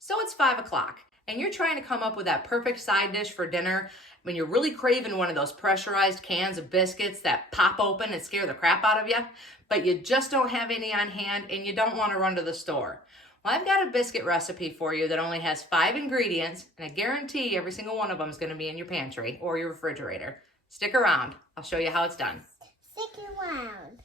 So it's 5 o'clock and you're trying to come up with that perfect side dish for dinner when you're really craving one of those pressurized cans of biscuits that pop open and scare the crap out of you, but you just don't have any on hand and you don't want to run to the store. Well, I've got a biscuit recipe for you that only has 5 ingredients, and I guarantee every single one of them is going to be in your pantry or your refrigerator. Stick around. I'll show you how it's done. Stick around.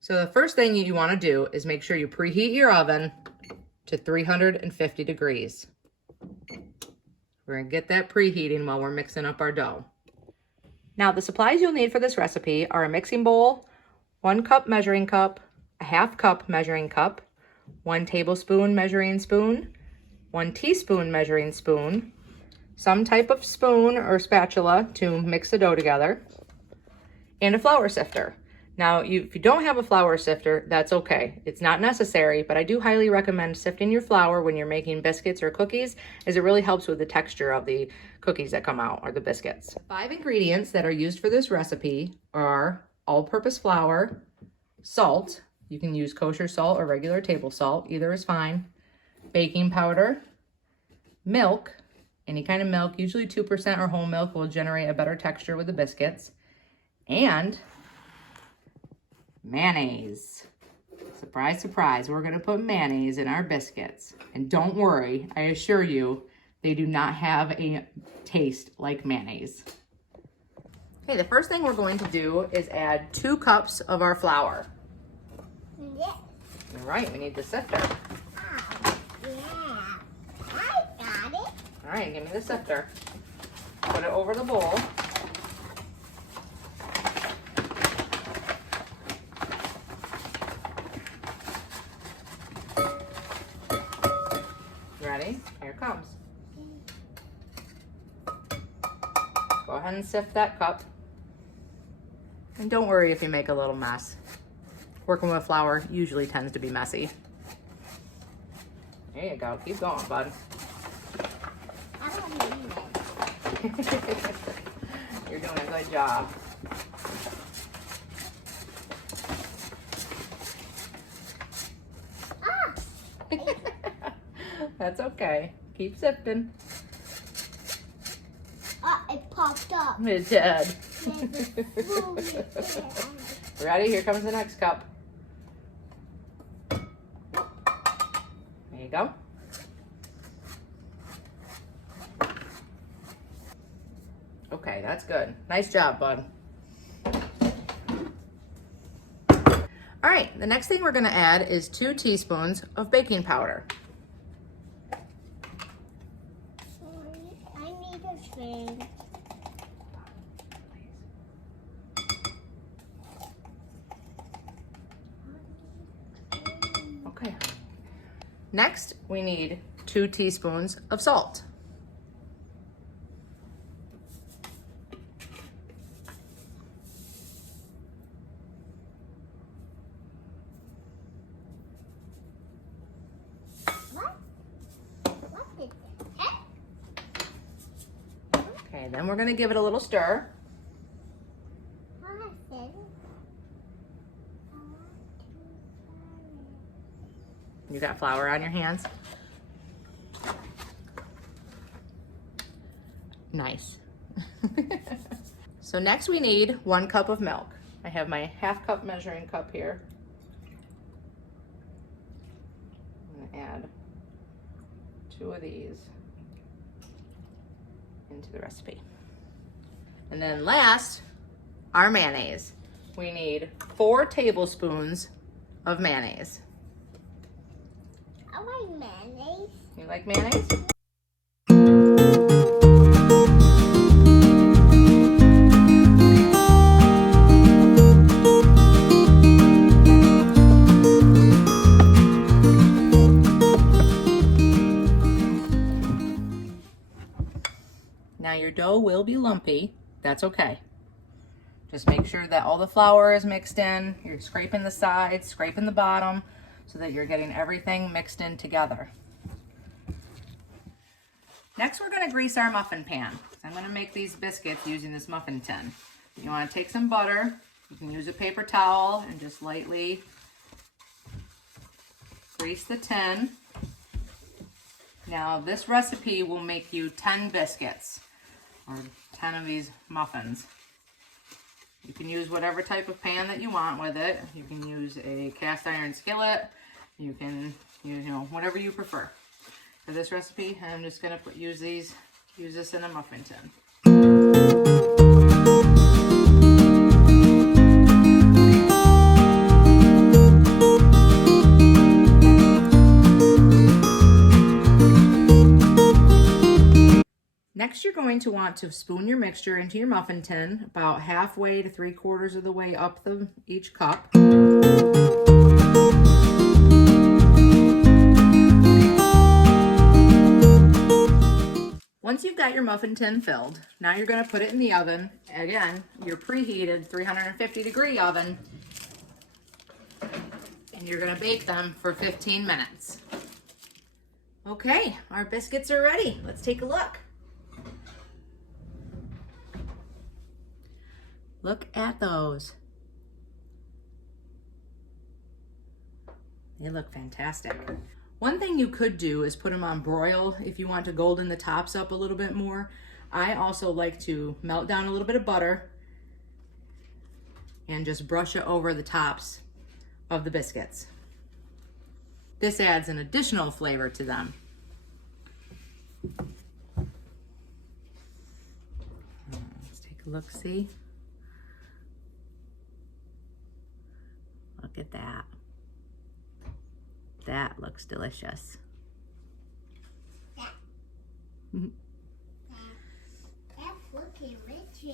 So the first thing you want to do is make sure you preheat your oven to 350 degrees. We're going to get that preheating while we're mixing up our dough. Now the supplies you'll need for this recipe are a mixing bowl, 1 cup measuring cup, a 1/2 cup measuring cup, 1 tablespoon measuring spoon, 1 teaspoon measuring spoon, some type of spoon or spatula to mix the dough together, and a flour sifter. Now, if you don't have a flour sifter, that's okay. It's not necessary, but I do highly recommend sifting your flour when you're making biscuits or cookies, as it really helps with the texture of the cookies that come out, or the biscuits. 5 ingredients that are used for this recipe are all-purpose flour, salt, you can use kosher salt or regular table salt, either is fine, baking powder, milk, any kind of milk, usually 2% or whole milk will generate a better texture with the biscuits, and mayonnaise. Surprise, surprise, we're gonna put mayonnaise in our biscuits. And don't worry, I assure you, they do not have a taste like mayonnaise. Okay, the first thing we're going to do is add 2 cups of our flour. Yeah. All right, we need the sifter. Yeah. I got it. All right, give me the sifter. Put it over the bowl. Ready? Here it comes. Go ahead and sift that cup. And don't worry if you make a little mess. Working with flour usually tends to be messy. There you go. Keep going, bud. I don't need it. You're doing a good job. Ah! That's okay. Keep sifting. It popped up. It did. Ready? Here comes the next cup. There you go. Okay, that's good. Nice job, bud. All right, the next thing we're gonna add is 2 teaspoons of baking powder. I need a string. Okay. Next, we need 2 teaspoons of salt. What is it? Okay, then we're gonna give it a little stir. You got flour on your hands? Nice. So next we need 1 cup of milk. I have my 1/2 cup measuring cup here. I'm gonna add 2 of these into the recipe. And then last, our mayonnaise. We need 4 tablespoons of mayonnaise. I like mayonnaise. You like mayonnaise? Now your dough will be lumpy. That's okay. Just make sure that all the flour is mixed in. You're scraping the sides, scraping the bottom, so that you're getting everything mixed in together. Next, we're gonna grease our muffin pan. I'm gonna make these biscuits using this muffin tin. You wanna take some butter. You can use a paper towel and just lightly grease the tin. Now, this recipe will make you 10 biscuits, or 10 of these muffins. You can use whatever type of pan that you want with it. You can use a cast iron skillet. You can use, whatever you prefer. For this recipe, I'm just gonna use this in a muffin tin. Next, you're going to want to spoon your mixture into your muffin tin about halfway to 3/4 of the way up each cup. Once you've got your muffin tin filled, now you're going to put it in the oven. Again, your preheated 350-degree oven, and you're going to bake them for 15 minutes. Okay, our biscuits are ready. Let's take a look. Look at those. They look fantastic. One thing you could do is put them on broil if you want to golden the tops up a little bit more. I also like to melt down a little bit of butter and just brush it over the tops of the biscuits. This adds an additional flavor to them. Let's take a look, see? Look at that. That looks delicious. That's looking rich.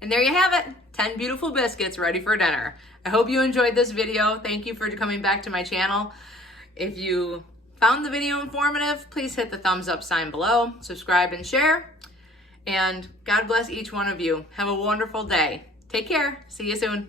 And there you have it, 10 beautiful biscuits ready for dinner. I hope you enjoyed this video. Thank you for coming back to my channel. If you found the video informative, please hit the thumbs up sign below, subscribe and share. And God bless each one of you. Have a wonderful day. Take care. See you soon.